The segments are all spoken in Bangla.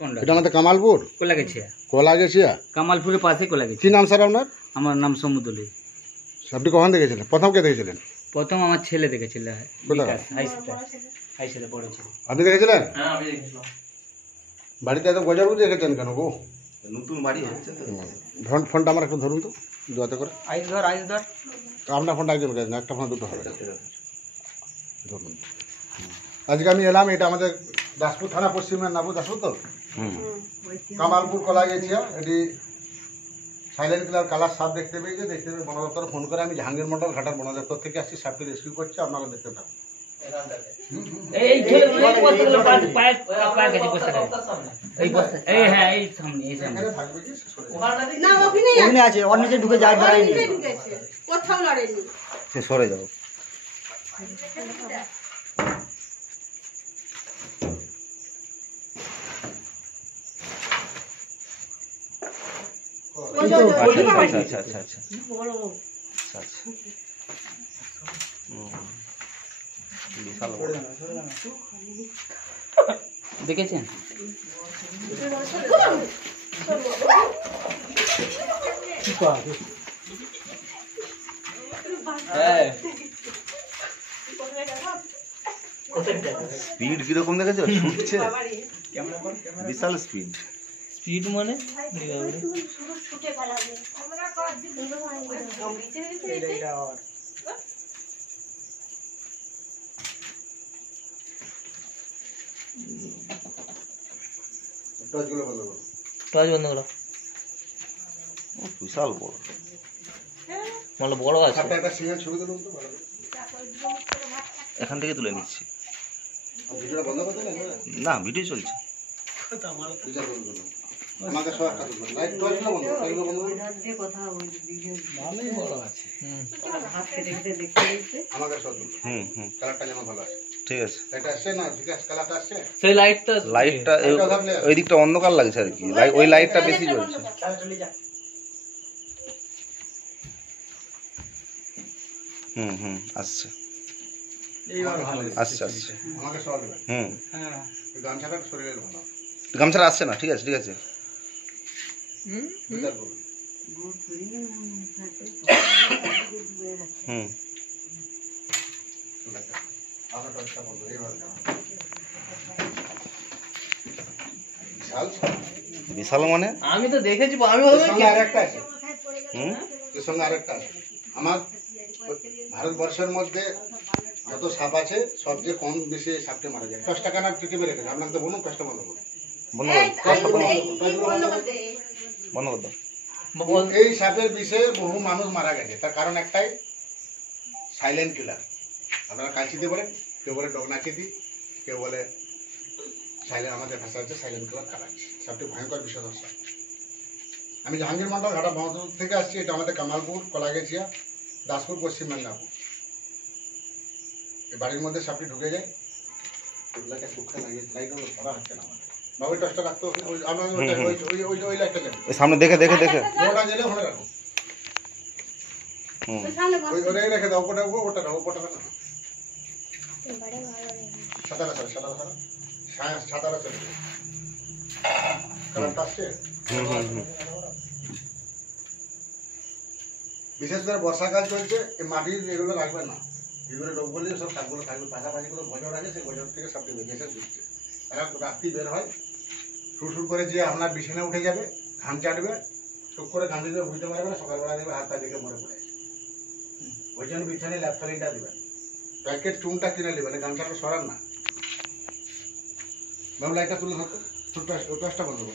পন্ডা। এটা আমাদের কামালপুর কোলাগেছিয়া। কোলাগেছিয়া কামালপুরের পাশে কোলাগেছিয়া। কি নাম স্যার আপনার? আমার নাম সমুদুলি। আপনি কখন দেখেছিলেন? প্রথম কে দেখেছিলেন? প্রথম আমার ছেলে দেখেছিল, কোথায়? বিকাশ হাইস্কুলে পড়েছিল। আপনি দেখেছিলেন? হ্যাঁ, আমি দেখেছিলাম। বাড়িতে এত গজাবু দেখেছেন কেন গো? নতুন বাড়ি হচ্ছে তো। ফোনটা আমার একটু ধরুন তো দোয়াতে করে। আইস ধর। তো আপনার ফোনটা একজন কাছে না, একটা ফোন দুটো হবে। ধরুন। আজকে আমি এলাম, এটা আমাদের দাসপুর থানা, পশ্চিম মেদিনীপুর, দাসপুর তো কামালপুর কোলাগেছিয়া। এটি সাইলেন্ট কিলার কালার সাপ দেখতে পেয়েছে। দেখতে পেয়ে বন দপ্তরে ফোন করে আমি জাহাঙ্গীর মন্ডল ঘাটার বন দপ্তর থেকে আসছি, সাপটি রেস্কিউ করছি। আপনারা দেখতে থাকুন। এই পায়ে কাছে বসে থাকে। এই বসে এই হ্যাঁ এই সামনে এখানে থাকবে কি না ওখানে আছে, ওর নিচে ঢুকে যায় ধরায়নি। কোথাও লড়েনি। সে সরে যাও। আচ্ছা। বিশাল বড়। দেখেছেন? স্পিড কিরকম দেখেছো? ছুটছে বিশাল স্পিড। স্পিড মানে টর্চগুলো বন্ধ করুন। টর্চ বন্ধ করো। বিশাল বড়। মানে বড় আছে। সাপটা একটা সিঙ্গেল ছবি তুলুন তো ভালো করে। এখান থেকে তুলে নিচ্ছি। ভিডিওটা বন্ধ করতে না? না, ভিডিও চলছে। বিচার করুন তো। আমাকে সব একটা তুলুন। লাইট টর্চগুলো বন্ধ করুন। টর্চগুলো বন্ধ করুন। ভালোই বড় আছে। আমাকে সব তুলুন। হুম। কালারটা যেন ভালো আছে। ঠিক আছে। এটা আসছে না? বিকাশ কালারটা আসছে? সেই লাইটটা লাইটটা ওই দিকটা অন্ধকার লাগছে আর কি। ওই লাইটটা বেশি জ্বলছে। হুম আসছে। আচ্ছা। আমাকে সব দেবেন। হ্যাঁ। এই গামছাটা সরিয়ে দেবো না। গামছাটা আসছে না। ঠিক আছে। বিচার করুন। হুম। আপনার টর্চটা বন্ধ। এইভাবে বিশাল মানে আমি তো দেখেছি, আমি এর সঙ্গে আরেকটা আছে। হুম। এর সঙ্গে আরেকটা আছে। আমার ভারতবর্ষের মধ্যে যত সাপ আছে সবচেয়ে কম বেশি এই সাপটা মারা যায়। 10 টাকা না টিপে রেখেছে। আপনাকে তো বলুন, কষ্ট বন্ধ করুন। বন্ধ কর দাও। এই সাপের বিষে বহু মানুষ মারা গেছে। তার কারণ একটাই, সাইলেন্ট কিলার। আপনারা কালচিতে বলেন, কেউ বলে ডগনাচিতি, কেউ বলে সাইলেন্ট। আমাদের ভাষা হচ্ছে সাইলেন্ট কিলার কালার। সাপটি ভয়ঙ্কর বিষধর সাপ। আমি জাহাঙ্গীর মন্ডল ঘাটা বন থেকে আসছি। এটা আমাদের কামালপুর কোলাগেছিয়া, দাসপুর, পশ্চিম মেদিনীপুর। এই বাড়ির মধ্যে সাপটি ঢুকে যায়। এগুলাকে শুকনো লাগিয়ে লাইটগুলো ধরা হচ্ছে না আমাদের। বাবুই টর্চটা রাখতে হবে। আমরা ওই লাইটটা নেব। সামনে দেখে ওটা জেলে ওখানে রাখো। হুম। ওই রেখে দাও। ওটা না। সাতারা চলে যায়। কালারটা আসছে। বিশেষ করে বর্ষাকাল চলছে, এই মাটির এগুলো রাখবেন না। এগুলো ডোব করলে সব সাপগুলো থাকবে। পাশাপাশি কোনো গজর আছে, সেই গজর থেকে সাপটি বেরিয়ে এসে ঘুরছে। তারা রাত্রি বের হয়, সুর করে যে আপনার বিছানে উঠে যাবে, ঘাম চাটবে, চুপ করে ঘাম দিতে বুঝতে পারবে না। সকালবেলা দেবে হাত পা দেখে মরে পড়ে। ওই জন্য বিছানে ল্যাপথলিনটা দেবেন। প্যাকেট চুনটা কিনে নেবেন। গামছাটা সরান না। ম্যাম লাইটটা তুলে ধরতো। টর্চটা বন্ধ করো।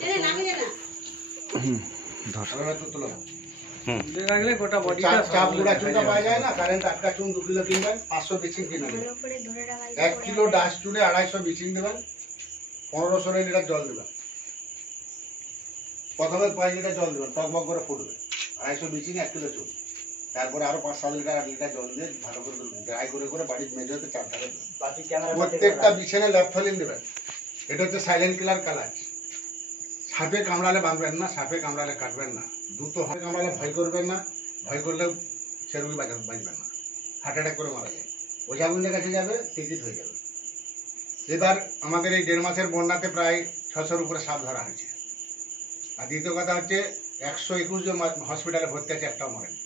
তুলে দাও। চাপ গুঁড়া চুনটা পাওয়া যায় না? কারেন্ট আটকা চুন 2 কিলো কিনবেন, 500 বিচিং কিনে নেবেন। 1 কিলো ডাস্ট চুনে 250 বিচিং দেবেন, 1500 লিটার জল দেবেন। প্রথমে 5 লিটার জল দেবেন, টকবক করে ফুটবে। 250 বিচিং 1 কিলো চুন। তারপরে আরো 5-7 লিটার 8 লিটার জল দিয়ে ভালো করে ড্রাই করে বাড়ির মেঝেতে চারধারে দেবেন। প্রত্যেকটা বিছানে ল্যাপথলিন দেবেন। এটা হচ্ছে সাইলেন্ট কিলার কালার। সাপে কামড়ালে বাঁধবেন না, সাপে কামড়ালে কাটবেন না। দ্রুত হাতে কামড়ালে ভয় করবেন না। ভয় করলে সে রোগী বাঁচবেন না। হার্ট অ্যাটাক করে মারা যায়। ওঝাগুনের কাছে যাবে, টিকিট হয়ে যাবে। এবার আমাদের এই 1.5 মাসের বন্যাতে প্রায় 600-র উপরে সাপ ধরা হয়েছে। আর দ্বিতীয় কথা হচ্ছে 121 জন হসপিটালে ভর্তি আছে, একটাও মরেনি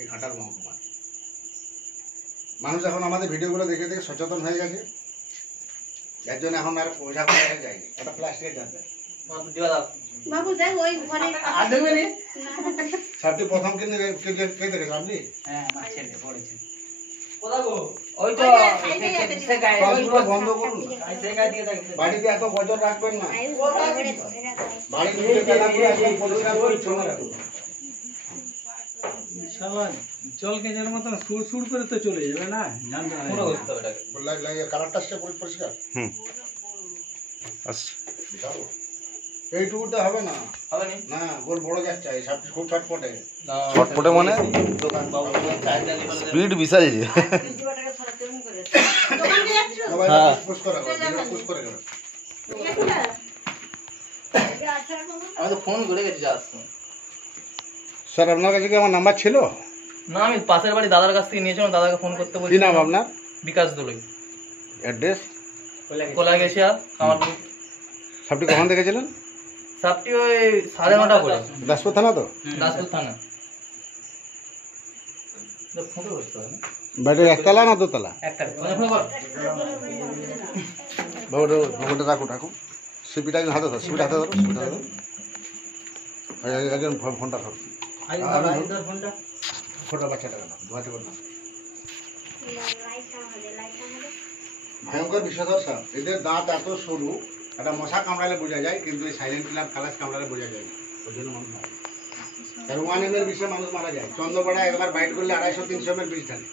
এই ঘাটাল মহকুমায়। মানুষ এখন আমাদের ভিডিওগুলো দেখে দেখে সচেতন হয়ে গেছে, যার জন্য এখন আর ওঝা করে যায়নি। একটা প্লাস্টিকের জানবে বাবু দেখ ওই ঘরে সাপটি প্রথম কে দেখেছেন আপনি? ওই তো সে গায়ে টর্চগুলো বন্ধ করুন, বাড়িতে এত গজর রাখবেন না, বাড়ির নিচে জায়গাগুলো একদম পরিষ্কার পরিচ্ছন্ন রাখুন। জল কেজার মতন সুর সুর করে তো চলে যাবে না, জানতে হবে। পুরো করতে হবে এটাকে। কালারটা আসছে পরিষ্কার, হুম আচ্ছা বুঝাবো? এইটুকুতে হবে না, হবে নি? না গোল বড় যাচ্ছে, এই সাপটি খুব ছটপটে। না, ছটপটে মানে দোকান বাবু চাহিদা লেভেলের স্পিড বিশাল যে দোকানে যাচ্ছ মোবাইলটা পুশ করে পুশ করে গেল। আমি তো ফোন করে গেছি যাওয়ার সময়। স্যার আপনার কাছে কি আমার নাম্বার ছিল? না, আমি পাশের বাড়ি দাদার কাছ থেকে নিয়েছিলাম, দাদাকে ফোন করতে কি বলছি। নাম আপনার? বিকাশ দোলই, অ্যাড্রেস? কোলা গেছিয়া কামারপুর। সাপটি কখন দেখেছিলেন? সাপটি ওই 9:30 করে, দাসপুর থানা তো? দাসপুর থানা। ফোন করতে হবে না? বাড়ির একতলা না দোতলা? একটা ফোন কর। বাবুটা রাখুন রাখুন, সিপিটা হাতে ধরো, সিপিটা হাতে ধরো, সিপিটা হাতে ধরো। একজন ফোনটা ধরো, ছোট বাচ্চাটা কেন ধোয়াতে করো না। ভয়ঙ্কর বিষধর সাপ, এদের দাঁত এত সরু, একটা মশা কামড়ালে বোঝা যায়, কিন্তু এই সাইলেন্ট কিলার খালাস কামড়ালে বোঝা যায় না, ওই জন্য মানুষ মারা যায়। 1 ml বিষে মানুষ মারা যায়। চন্দ্রপাড়া একবার বাইট করলে 250-300 ml বিষ ঢালে,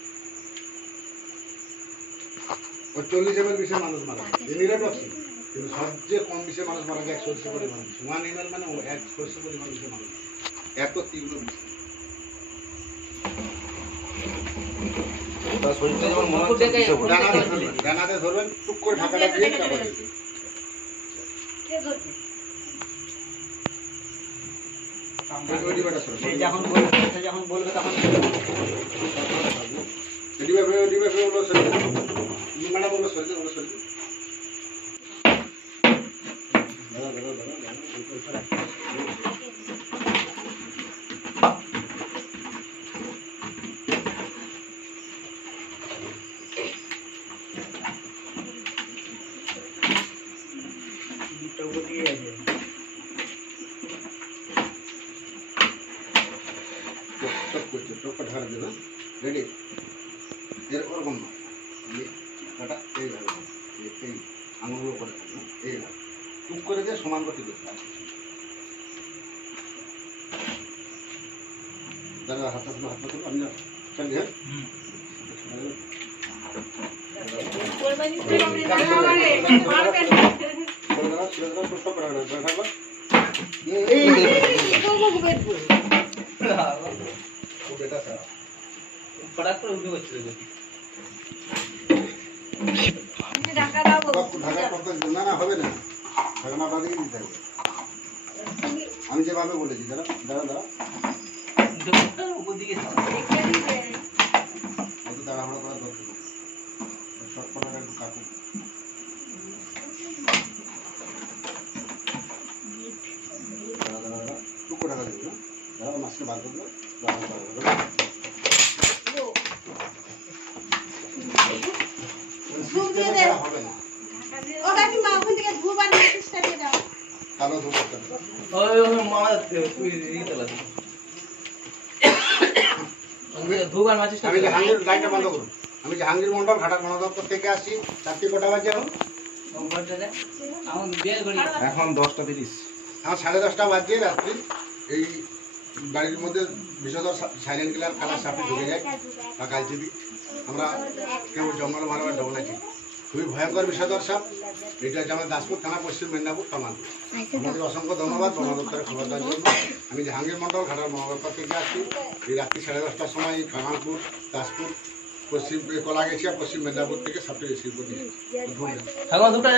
ওই 40 ml বিষে মানুষ মারা যায়। নিরটক্সিক, কিন্তু সবচেয়ে কম বিষে মানুষ মারা যায় 100 পরিমাণ। 1 ml মানে 100 পরিমাণ বিষে মানুষ মারা যায়। এত তীব্র বিষ। তার শরীরটা যেমন মনে হচ্ছে কিসে ভর্তি। ডানাতে ধরবেন, টুক করে ঢাকাটা দিয়ে চাপা দিবেন। যখন বলবে তখন রেডি, এরকম না, কাটা এইভাবে, এই আঙুলগুলো করে থাকবে না, এইভাবে টুক করে দিয়ে সমান করতে দেবে। দাদা হাত তুলো, হাত তুলো, আমি চলি। হ্যাঁ ফটাক করে উঠে গেছিল দেখি। ঢাকা দাও ঢাকা করতে না, না হবে না, ঢাকা না দিকে দিতে হবে। আমি যেভাবে বলেছি, দাঁড়া দাঁড়া দাঁড়া, উপর দিকে অত তাড়াহুড়ো করার দরকার নেই, শর্ট করে একটু কাটুন। দাঁড়া দাঁড়া দাঁড়া, টুকু ঢাকা দেবে না, দাঁড়া মাছকে বার করবে, হবে না, ওটা কি মা ওখান থেকে ধূপ আর মিষ্টিটা দিয়ে দাও। কালো ধূপ করতে হবে। ওই মামা তুই দিতে লাগবে। ধূপ আর মাছিস আমি জাহাঙ্গীর, লাইটটা বন্ধ করুন। আমি জাহাঙ্গীর মন্ডল, ঘাটাল বন দপ্তর থেকে আসছি। রাত্রি কটা বাজে এখন? এখন 10:30। আমার 10:30 বাজে রাত্রি। এই বাড়ির মধ্যে বিষধর সাইলেন্ট কিলার কালার সাপে ঢুকে যায় বা গাইছে দিই। আমরা কেউ জঙ্গল মারবার ডবল আছি, খুবই ভয়ঙ্কর বিষধর সাপ। এটা হচ্ছে আমার দাসপুর থানা, পশ্চিম মেদিনীপুর, কামারপুর। আমাদের অসংখ্য ধন্যবাদ বন দপ্তরের খবর দেওয়ার জন্য। আমি জাহাঙ্গীর মন্ডল, ঘাটাল বন দপ্তর থেকে আসছি। এই রাত্রি 10:30টার সময় কামারপুর, দাসপুর, পশ্চিম কলাগাছিয়া, পশ্চিম মেদিনীপুর থেকে সাপটি রিসিভ করে নিয়েছি। ঠাকুমা দুটো